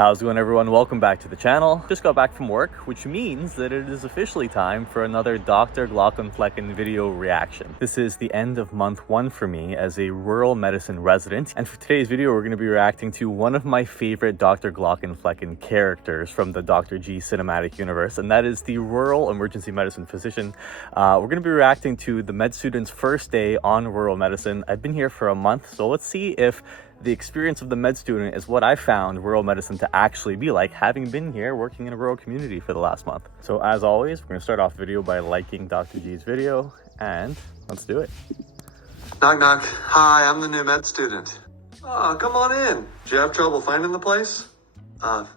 How's it going, everyone? Welcome back to the channel. Just got back from work, which means that it is officially time for another Dr. Glaucomflecken video reaction. This is the end of month 1 for me as a rural medicine resident, and for today's video we're going to be reacting to one of my favorite Dr. Glaucomflecken characters from the Dr. G cinematic universe, and that is the rural emergency medicine physician. We're going to be reacting to the med student's first day on rural medicine. I've been here for a month, so let's see if the experience of the med student is what I found rural medicine to actually be like, having been here working in a rural community for the last month. So as always, we're going to start off the video by liking Dr. G's video, and let's do it. Knock, knock. Hi, I'm the new med student. Oh, come on in. Did you have trouble finding the place?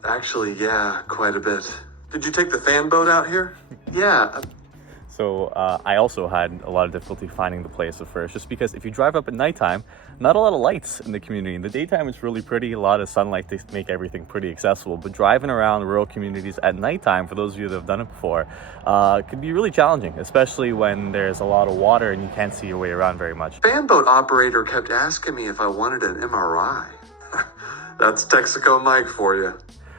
Actually, yeah, quite a bit. Did you take the fan boat out here? Yeah. So I also had a lot of difficulty finding the place at first, just because if you drive up at nighttime, not a lot of lights in the community. In the daytime, it's really pretty, a lot of sunlight to make everything pretty accessible. But driving around rural communities at nighttime, for those of you that have done it before, could be really challenging, especially when there's a lot of water and you can't see your way around very much. Fan boat operator kept asking me if I wanted an MRI. That's Texaco Mike for you.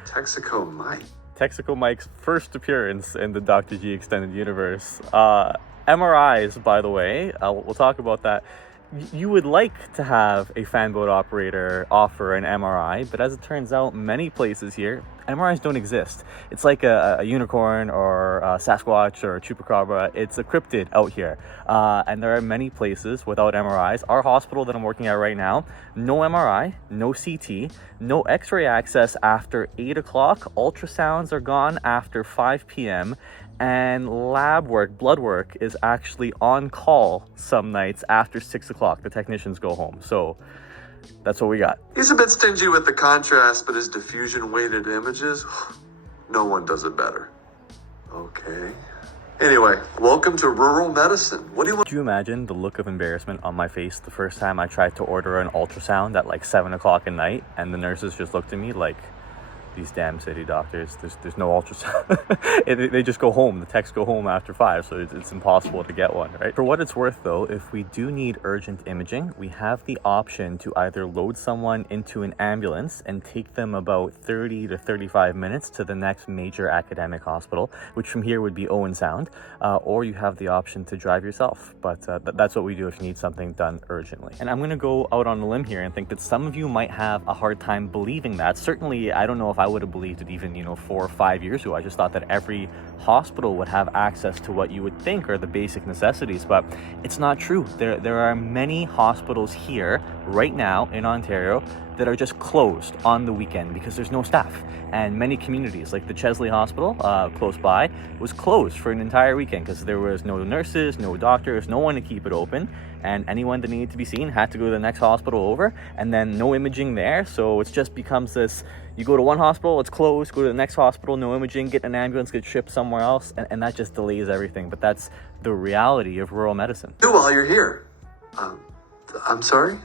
Texaco Mike. Texaco Mike's first appearance in the Dr. G extended universe. MRIs, by the way, we'll talk about that. You would like to have a fanboat operator offer an MRI, but as it turns out, many places here, MRIs don't exist. It's like a unicorn or a Sasquatch or a Chupacabra. It's a cryptid out here. And there are many places without MRIs. Our hospital that I'm working at right now, no MRI, no CT, no X-ray access after 8 o'clock. Ultrasounds are gone after 5 p.m. And lab work, blood work, is actually on call some nights after 6 o'clock. The technicians go home. So that's what we got. He's a bit stingy with the contrast, but his diffusion weighted images, no one does it better. Okay. Anyway, welcome to rural medicine. What do you want? Could you imagine the look of embarrassment on my face the first time I tried to order an ultrasound at like 7 o'clock at night, and the nurses just looked at me like, these damn city doctors, there's no ultrasound. They just go home. The techs go home after 5, so it's impossible to get one, right? For what it's worth, though, if we do need urgent imaging, we have the option to either load someone into an ambulance and take them about 30 to 35 minutes to the next major academic hospital, which from here would be Owen Sound, or you have the option to drive yourself. But that's what we do if you need something done urgently. And I'm going to go out on a limb here and think that some of you might have a hard time believing that. Certainly, I don't know if I would have believed it even 4 or 5 years ago. I just thought that every hospital would have access to what you would think are the basic necessities, but it's not true. There are many hospitals here right now in Ontario that are just closed on the weekend because there's no staff. And many communities, like the Chesley Hospital close by, was closed for an entire weekend because there was no nurses, no doctors, no one to keep it open, and anyone that needed to be seen had to go to the next hospital over, and then no imaging there. So it just becomes this, you go to one hospital, it's closed, go to the next hospital, no imaging, get an ambulance, get shipped somewhere else, and that just delays everything. But that's the reality of rural medicine. Do while you're here. I'm sorry?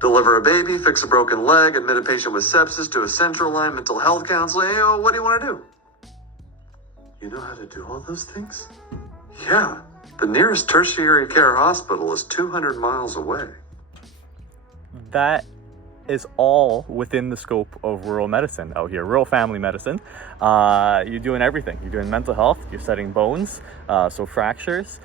Deliver a baby, fix a broken leg, admit a patient with sepsis, do a central line, mental health counseling. Hey, what do you want to do? You know how to do all those things? Yeah. The nearest tertiary care hospital is 200 miles away. That is all within the scope of rural medicine out here, rural family medicine. You're doing everything. You're doing mental health, you're setting bones, so fractures.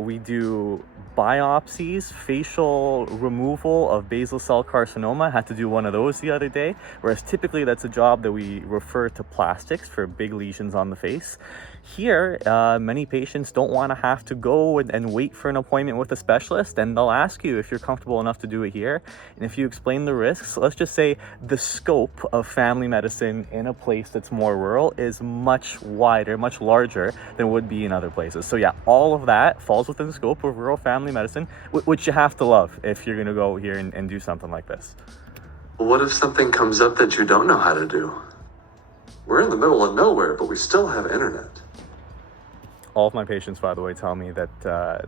We do biopsies, facial removal of basal cell carcinoma. I had to do one of those the other day, whereas typically that's a job that we refer to plastics for big lesions on the face. Here, many patients don't want to have to go and wait for an appointment with a specialist, and they'll ask you if you're comfortable enough to do it here. And if you explain the risks, let's just say the scope of family medicine in a place that's more rural is much wider, much larger than would be in other places. So yeah, all of that falls within the scope of rural family medicine, which you have to love if you're going to go here and do something like this. Well, what if something comes up that you don't know how to do? We're in the middle of nowhere, but we still have internet. All of my patients, by the way, tell me that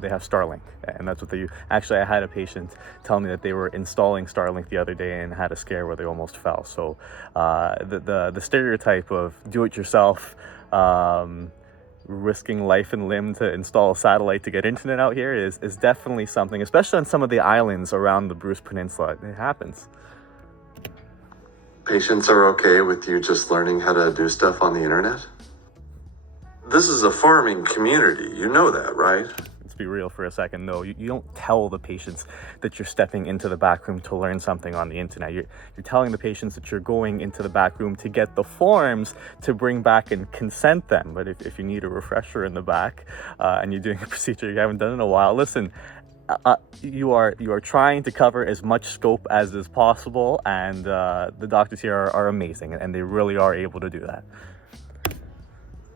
they have Starlink, and that's what they use. Actually, I had a patient tell me that they were installing Starlink the other day and had a scare where they almost fell. So the stereotype of do-it-yourself, risking life and limb to install a satellite to get internet out here is definitely something, especially on some of the islands around the Bruce Peninsula. It happens. Patients are okay with you just learning how to do stuff on the internet? This is a farming community. You know that, right? Let's be real for a second. No, you don't tell the patients that you're stepping into the back room to learn something on the internet. You're telling the patients that you're going into the back room to get the forms to bring back and consent them. But if you need a refresher in the back and you're doing a procedure you haven't done in a while, listen, you are trying to cover as much scope as is possible, and the doctors here are amazing, and they really are able to do that.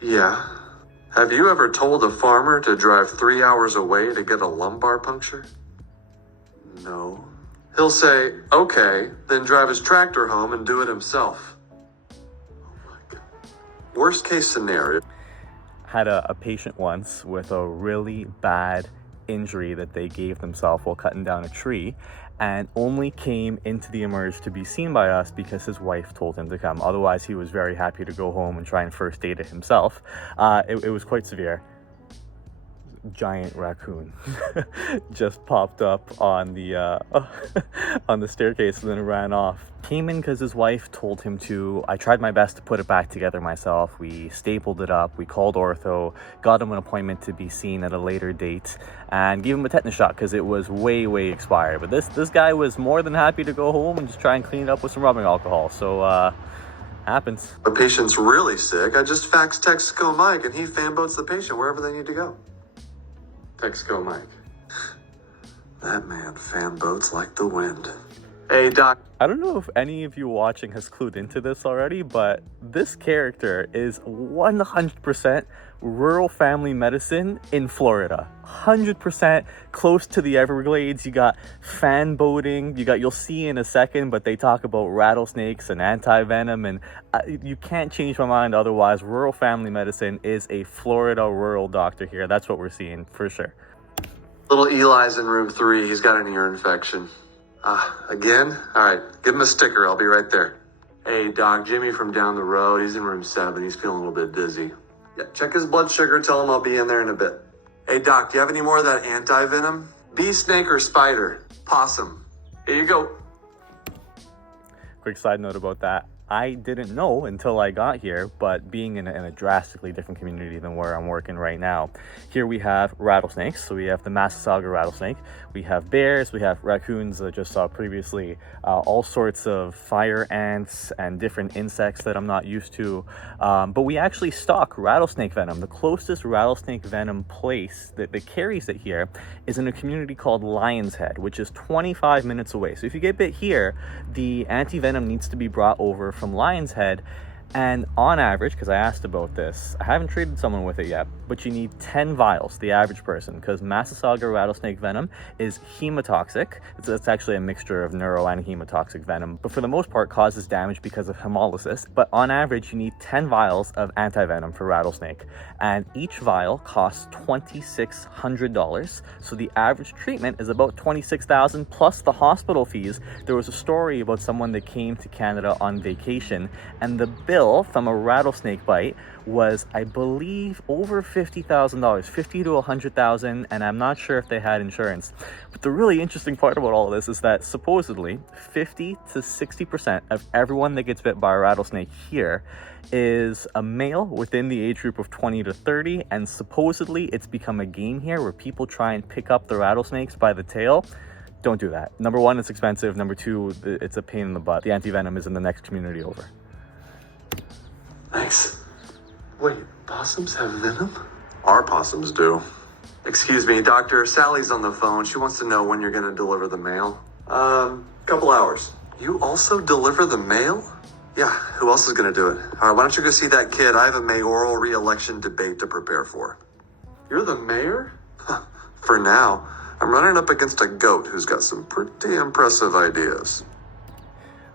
Yeah. Have you ever told a farmer to drive 3 hours away to get a lumbar puncture? No. He'll say, okay, then drive his tractor home and do it himself. Oh my God. Worst case scenario. Had a patient once with a really bad injury that they gave themselves while cutting down a tree, and only came into the emerge to be seen by us because his wife told him to come. Otherwise, he was very happy to go home and try and first aid it himself. It was quite severe. Giant raccoon just popped up on the on the staircase and then ran off. Came in because his wife told him to. I tried my best to put it back together myself. We stapled it up, we called ortho, got him an appointment to be seen at a later date, and gave him a tetanus shot because it was way expired. But this guy was more than happy to go home and just try and clean it up with some rubbing alcohol. So happens. A patient's really sick. I just faxed Texaco Mike and he fanboats the patient wherever they need to go. Texaco Mike. That man fanboats like the wind. Hey, Doc. I don't know if any of you watching has clued into this already, but this character is 100% rural family medicine in Florida. 100% close to the Everglades. You got fan boating. You'll see in a second, but they talk about rattlesnakes and anti-venom, and you can't change my mind otherwise. Rural family medicine is a Florida rural doctor here. That's what we're seeing for sure. Little Eli's in room 3. He's got an ear infection. Again? All right, give him a sticker. I'll be right there. Hey, Doc, Jimmy from down the road. He's in room 7. He's feeling a little bit dizzy. Yeah, check his blood sugar. Tell him I'll be in there in a bit. Hey, Doc, do you have any more of that anti-venom? Bee, snake, or spider? Possum. Here you go. Quick side note about that. I didn't know until I got here, but being in a drastically different community than where I'm working right now, here we have rattlesnakes. So we have the Massasauga rattlesnake, we have bears, we have raccoons I just saw previously, all sorts of fire ants and different insects that I'm not used to. But we actually stock rattlesnake venom. The closest rattlesnake venom place that carries it here is in a community called Lion's Head, which is 25 minutes away. So if you get bit here, the antivenom needs to be brought over from Lion's Head, and on average, because I asked about this, I haven't treated someone with it yet, but you need 10 vials, the average person, because Massasauga rattlesnake venom is hemotoxic. It's actually a mixture of neuro and hemotoxic venom, but for the most part causes damage because of hemolysis. But on average, you need 10 vials of antivenom for rattlesnake, and each vial costs $2,600. So the average treatment is about $26,000 plus the hospital fees. There was a story about someone that came to Canada on vacation, and the bill from a rattlesnake bite was, I believe, over $50,000, $50,000 to $100,000, and I'm not sure if they had insurance. But the really interesting part about all of this is that supposedly 50 to 60% of everyone that gets bit by a rattlesnake here is a male within the age group of 20 to 30, and supposedly it's become a game here where people try and pick up the rattlesnakes by the tail. Don't do that. Number one, it's expensive. Number two, it's a pain in the butt. The antivenom is in the next community over. Thanks. Wait, possums have venom? Our possums do. Excuse me, Doctor, Sally's on the phone. She wants to know when you're going to deliver the mail. Couple hours. You also deliver the mail? Yeah, who else is going to do it? All right, why don't you go see that kid? I have a mayoral re-election debate to prepare for. You're the mayor? Huh, for now. I'm running up against a goat who's got some pretty impressive ideas.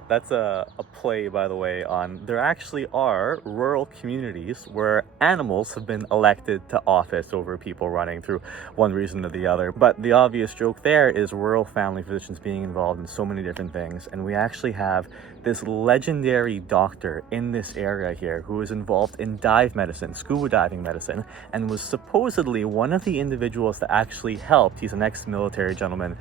That's a play, by the way, on there actually are rural communities where animals have been elected to office over people running through one reason or the other. But the obvious joke there is rural family physicians being involved in so many different things. And we actually have this legendary doctor in this area here who is involved in dive medicine, scuba diving medicine, and was supposedly one of the individuals that actually helped, he's an ex-military gentleman,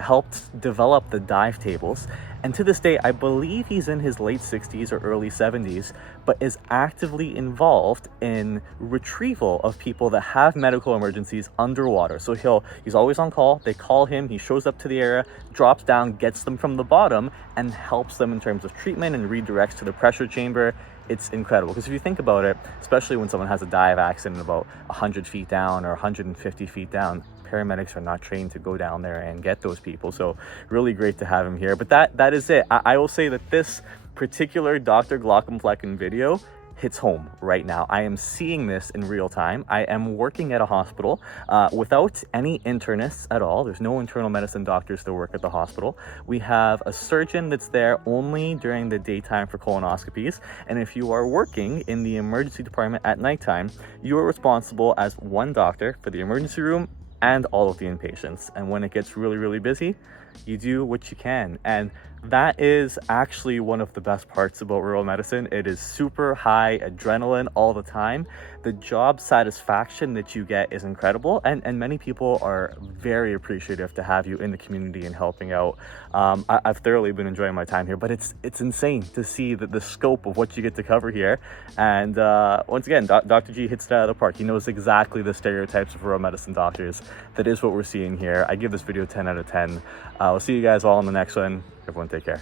helped develop the dive tables. And to this day, I believe believe he's in his late 60s or early 70s, but is actively involved in retrieval of people that have medical emergencies underwater. So he's always on call. They call him, he shows up to the area, drops down, gets them from the bottom, and helps them in terms of treatment and redirects to the pressure chamber. It's incredible, because if you think about it, especially when someone has a dive accident about 100 feet down or 150 feet down, paramedics are not trained to go down there and get those people. So really great to have him here. But that is it. I will say that this particular Dr. Glaucomflecken video hits home right now. I am seeing this in real time. I am working at a hospital without any internists at all. There's no internal medicine doctors that work at the hospital. We have a surgeon that's there only during the daytime for colonoscopies. And if you are working in the emergency department at nighttime, you are responsible as one doctor for the emergency room and all of the inpatients. And when it gets really, really busy, you do what you can. And that is actually one of the best parts about rural medicine. It is super high adrenaline all the time. The job satisfaction that you get is incredible, and many people are very appreciative to have you in the community and helping out. I've thoroughly been enjoying my time here, but it's insane to see the scope of what you get to cover here. And once again, Dr. G hits it out of the park. He knows exactly the stereotypes of rural medicine doctors. That is what we're seeing here. I give this video 10 out of 10. I'll see you guys all in the next one. Everyone take care.